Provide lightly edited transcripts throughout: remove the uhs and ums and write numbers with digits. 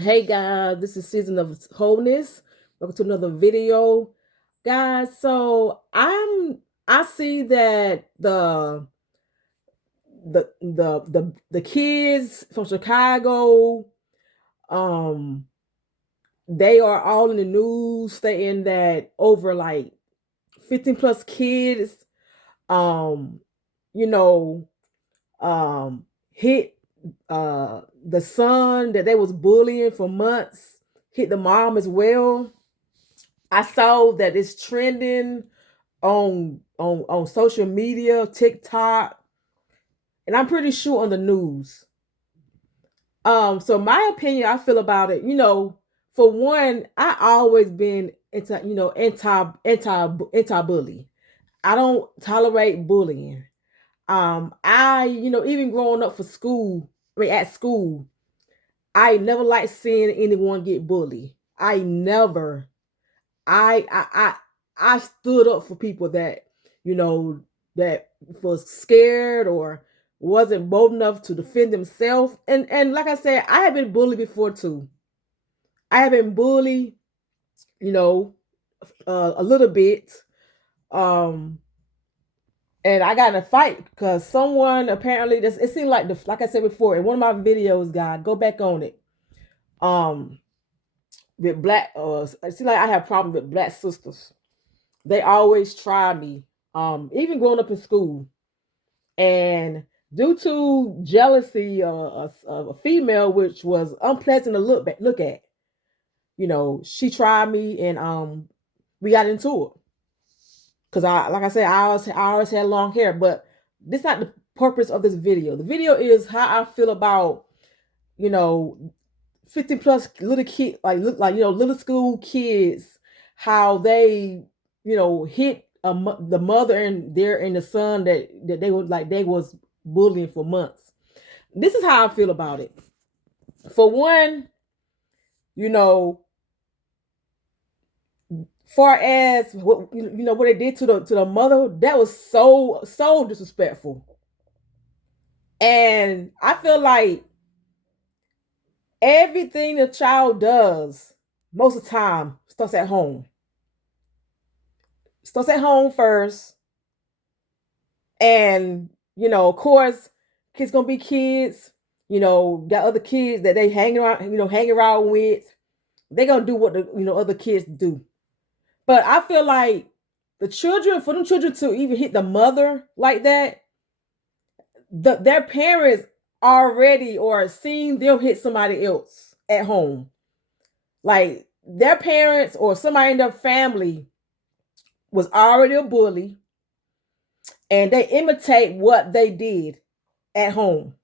Hey guys, this is Season of Wholeness. Welcome to another video. Guys, I see that the kids from Chicago, um, they are all in the news saying that over like 15 plus kids, um, you know, hit the son that they was bullying for months, hit the mom as well. I saw that it's trending on social media, TikTok, and I'm pretty sure on the news. So my opinion, I feel about it. For one, I always been anti bully. I don't tolerate bullying. I even growing up for school, at school, I never liked seeing anyone get bullied. I never. I stood up for people that you know that was scared or wasn't bold enough to defend themselves. And like I said, I have been bullied before too. I have been bullied, you know, a little bit. Um, and I got in a fight because someone apparently it seemed like like I said before in one of my videos, God, go back on it. Um, with black it seems like I have problems with black sisters. They always try me. Even growing up in school. And due to jealousy of a female, which was unpleasant to look at, she tried me and we got into it. Cause like I said, I always had long hair, but this is not the purpose of this video. The video is how I feel about you know 50 plus little kid little school kids, how they hit the mother and the son that they was bullying for months. This is how I feel about it. For one, you know far as what they did to the mother, that was so disrespectful. And I feel like everything a child does most of the time starts at home first. And of course, kids gonna be kids. Got other kids that they hang around with. They gonna do what the other kids do. But I feel like for them children to even hit the mother like that, their parents already or seen them hit somebody else at home. Like their parents or somebody in their family was already a bully, and they imitate what they did at home.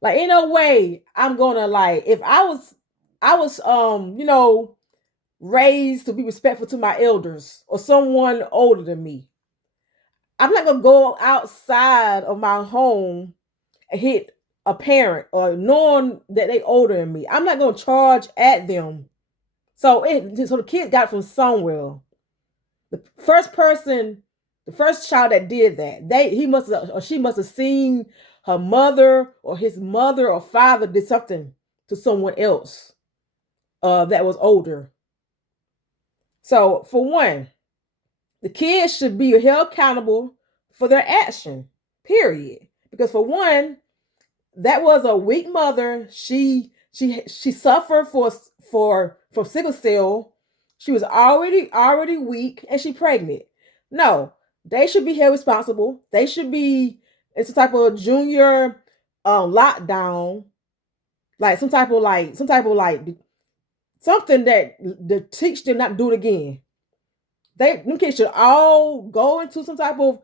Like in a way, I'm gonna like if I was raised to be respectful to my elders or someone older than me. I'm not gonna go outside of my home and hit a parent or knowing that they older than me. I'm not gonna charge at them. So the kid got it from somewhere. The first person, the first child that did that, he must have or she must have seen her mother or his mother or father did something to someone else that was older. So for one, the kids should be held accountable for their action. Period. Because for one, that was a weak mother. She suffered for sickle cell. She was already weak and she pregnant. No, they should be held responsible. They should be it's a type of junior lockdown, like some type of something that to teach them not to do it again. Them kids should all go into some type of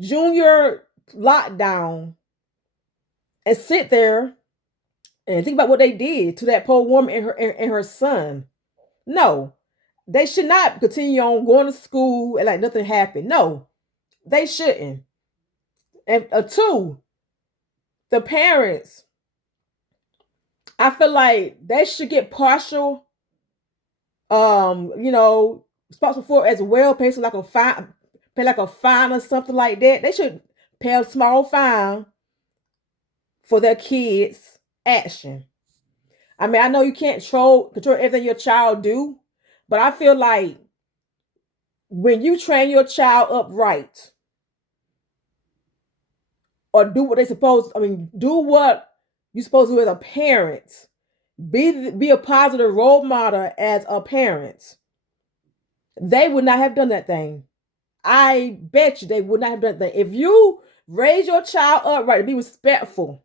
junior lockdown and sit there and think about what they did to that poor woman and her son. No, they should not continue on going to school and like nothing happened. No, they shouldn't. And two, the parents, I feel like they should get partial, responsible for as well, pay like a fine or something like that. They should pay a small fine for their kids' action. I mean, I know you can't control everything your child do, but I feel like when you train your child up right or do what they supposed, I mean, do what you're supposed to do as a parent. Be a positive role model as a parent. They would not have done that thing. I bet you they would not have done that thing. If you raise your child up right to be respectful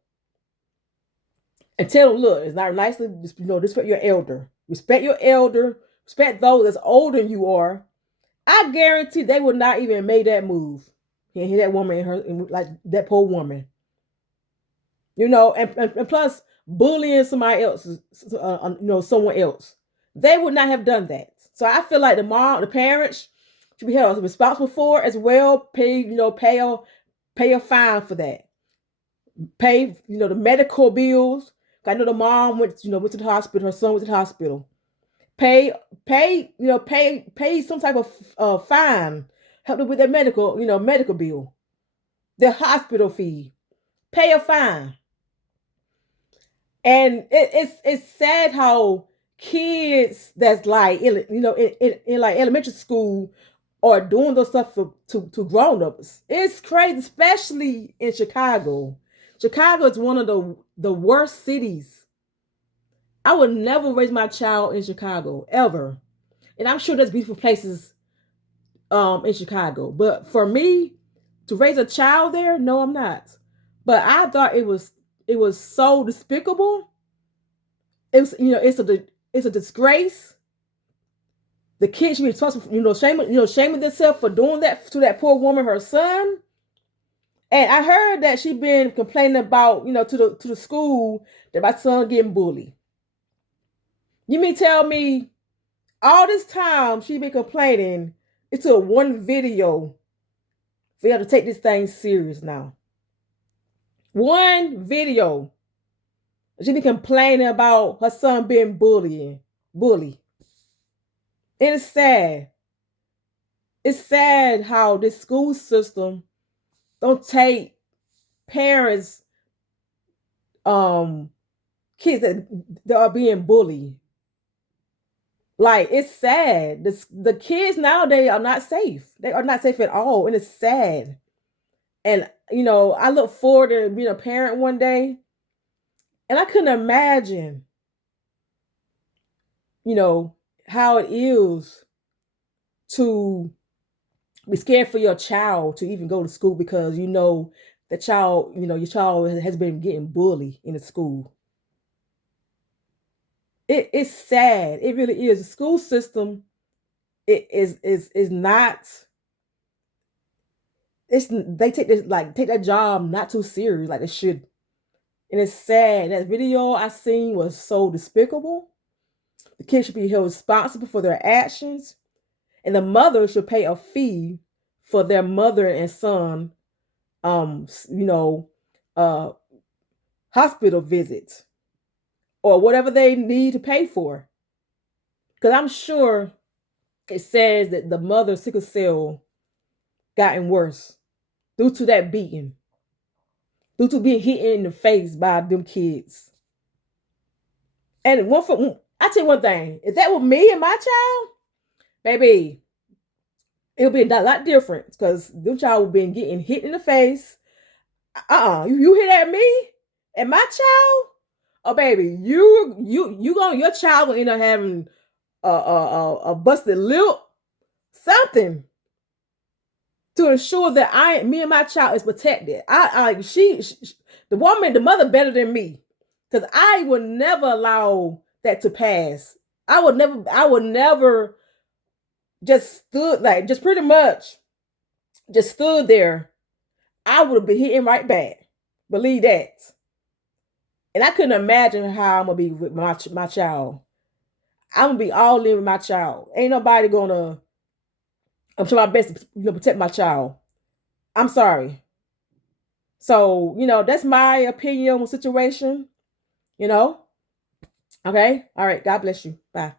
and tell them, look, it's not nicely, respect your elder. Respect your elder. Respect those that's older than you are. I guarantee they would not even make that move. You hear that woman in her, like that poor woman. And plus bullying somebody else, someone else. They would not have done that. So I feel like the parents should be held responsible for it as well. Pay a fine for that. Pay, the medical bills. I know the mom went to the hospital. Her son went to the hospital. Pay, pay some type of fine. Help them with their medical bill, their hospital fee. Pay a fine. And it's sad how kids that's like in like elementary school are doing those stuff to grown ups. It's crazy, especially in Chicago. Chicago is one of the worst cities. I would never raise my child in Chicago ever, and I'm sure there's beautiful places in Chicago. But for me to raise a child there, no, I'm not. But I thought it was so despicable. It's a disgrace. The kid should be responsible, shaming themselves for doing that to that poor woman, her son. And I heard that she been complaining about, to the school that my son getting bullied. You mean tell me all this time she been complaining? It's a one video for you to take this thing serious now. One video. She been complaining about her son being bullied. And it's sad. It's sad how this school system don't take parents, kids that are being bullied. Like, it's sad. The kids nowadays are not safe. They are not safe at all, and it's sad. And I look forward to being a parent one day, and I couldn't imagine, how it is to be scared for your child to even go to school because the child, your child has been getting bullied in the school. It's sad. It really is. The school system is not. They take that job not too serious like they should, and it's sad. That video I seen was so despicable. The kids should be held responsible for their actions, and the mother should pay a fee for their mother and son, um, you know, uh, hospital visits or whatever they need to pay for. Because I'm sure it says that the mother's sickle cell gotten worse due to that beating, due to being hit in the face by them kids. And I tell you one thing: if that were me and my child, baby, it would be a lot different because them child would be getting hit in the face. You hit at me and my child, oh baby, your child will end up having a busted lip, something to ensure that me and my child is protected. The woman, the mother, better than me, because I would never allow that to pass. I would never just pretty much just stood there. I would have been hitting right back. Believe that. And I couldn't imagine how I'm gonna be with my child. I'm gonna be all in with my child. Ain't nobody gonna. I'm trying my best to protect my child. I'm sorry. So that's my opinion on the situation. Okay. All right. God bless you. Bye.